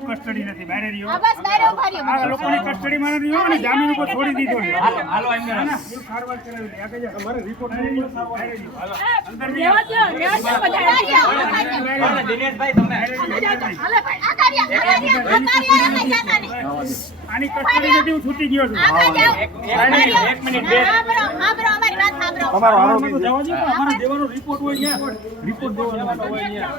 Custody નથી. બારે રહ્યો લોકોની રહ્યો જામીન ઉપર છોડી દીધો છે આની છૂટી ગયો છું તમારો આરોપી છે. જવા દો, પણ અમારે દેવાનો રિપોર્ટ હોય ત્યાં રિપોર્ટ દેવાનો હોય ત્યાં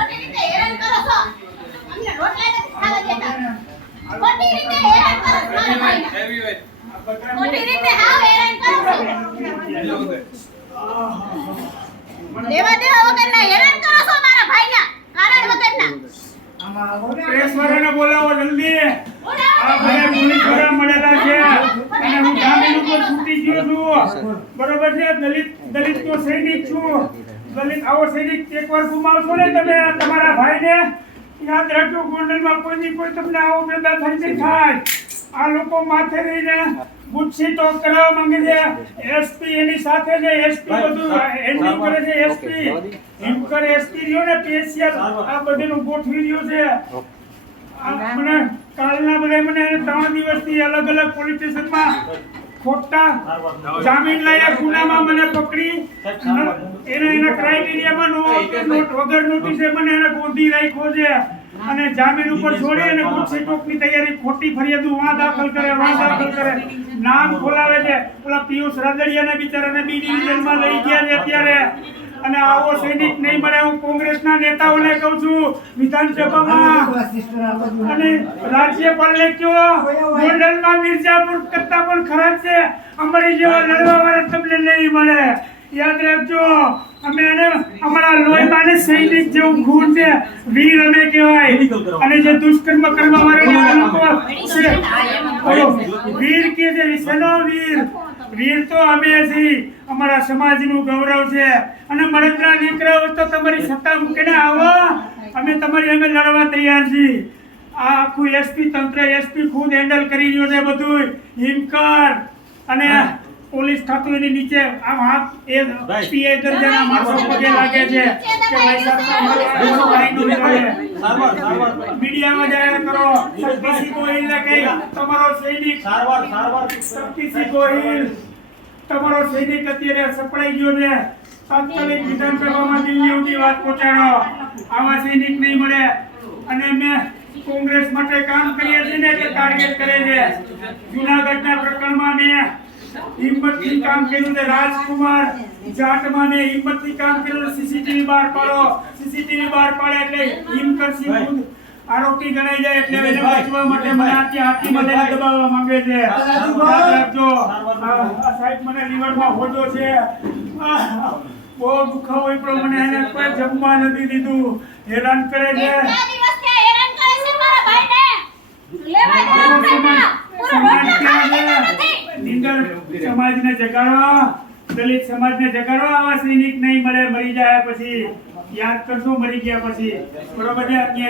ખોટી મારા ભાઈને. ખોટી રીતે હાવ હેરાન કરો છો. લેવા દેવા વગરના હેરાન કરો છો મારા ભાઈના કારણ વગરના. પ્રેસ વાળાને બોલાવો જલ્દી. આ ભાઈ પોલીસવાળા મળેલા છે. અને હું જામીન ઉપર છૂટી ગયો છું. બરોબર છે? દલિત દલિત નો સૈનિક છું. દલિત આવો સૈનિક એકવાર ગુમાવશો ને તમે તમારા ભાઈને. યાદ રાખજો ગોંડલમાં કોઈની કોઈ તમને આવો પેદા થઈ નહીં થાય. આ લોકો માથે રહીને ગુચ્છી તો કરાવવા માંગે છે. એસપી એની સાથે છે. એસપી બધું હેન્ડલિંગ કરે છે. એસપી હિમકર એસપી રહ્યો ને પેશિયલ આ બધીનું ગોઠવી રહ્યું છે. આ મને કાલના બધા મને ત્રણ દિવસથી અલગ અલગ પોલીસ સ્ટેશનમાં ખોટા જામીન લાયા ગુનામાં મને પકડી. એને એના ક્રાઇટેરિયામાં નો વગર નોટિસે મને એને ગોંધી રાખ્યો છે. અને જામીન ઉપર છોડી અને ટોકની તૈયારી ખોટી ફરિયાદો વાં દાખલ કરે વાં દાખલ કરે. નામ ખોલાવે છે. ઓલા પિયુષ રાદડિયાને બિચારાને બી ડિવિઝનમાં લઈ ગયા છે અત્યારે. અને આવો સૈનિક નહીં મળે. હું કોંગ્રેસના નેતાઓને કહું છું વિધાનસભામાં અને રાજ્યપાલને કયો ગોંડલમાં મિર્જાપુર કરતા પણ ખરાબ છે. અમારી જેવા લડવા વાળા તમને નહીં મળે. યાદ રાખજો અમે એને અમારા લોહીમાં સૈનિક જેવું ખૂન છે વીર અમે કહેવાય. અને જે દુષ્કર્મ કરવા વાળા છે વીર કે છે વિશેનો વીર? વીર તો અમે છીએ અમારા સમાજનું ગૌરવ છે. અને મળદરા નીકળો તો તમારી સત્તા મૂકીને આવો. અમે તમારી અમે લડવા તૈયાર છીએ. આ આખું એસપી તંત્ર એસપી ખુદ હેન્ડલ કરી રહ્યો છે બધું હિમકર અને પોલીસ ખાતું એની નીચે આમ હાથ એ પીએ દરજાના માણસો પગે લાગે છે કે. મીડિયામાં જાહેર કરો. શક્તિસિંહ ગોહિલને કહી તમારો સૈનિક શક્તિસિંહ ગોહિલ તમારો સૈનિક અત્યારે સપડાઈ ગયો છે. તાત્કાલિક વિધાનસભામાં દિલ્હી સુધી વાત પહોંચાડો. આવા સૈનિક નહીં મળે. અને મેં કોંગ્રેસ માટે કામ કરીએ છીએ ને કે ટાર્ગેટ કરે છે. જુનાગઢના પ્રકરણમાં મેં હિંમતથી કામ કર્યું ને રાજકુમાર જાટમાને હિંમતથી કામ કર્યું સીસીટીવી બહાર પાડો. સીસીટીવી બહાર પાડે એટલે હિમકરસિંહ ખુદ. આરોપી ગણાઈ જાય એટલે એને બચવા માટે મને આથી હાથી મને દબાવવા માંગે છે. યાદ રાખજો. આ આ સાહેબ મને લીવરમાં હોજો છે. બહુ દુખાવો હોય પણ મને. એને કોઈ જમવા નથી દીધું. હેરાન કરે છે. હેરાન કરે છે મારા ભાઈને. લેવા દેવા નિંદર સમાજને જગાડવા દલિત સમાજને જગાડવા આવા સૈનિક નહીં મળે, મરી જાય પછી. યાદ કરશો, મરી ગયા પછી. બરોબર છે?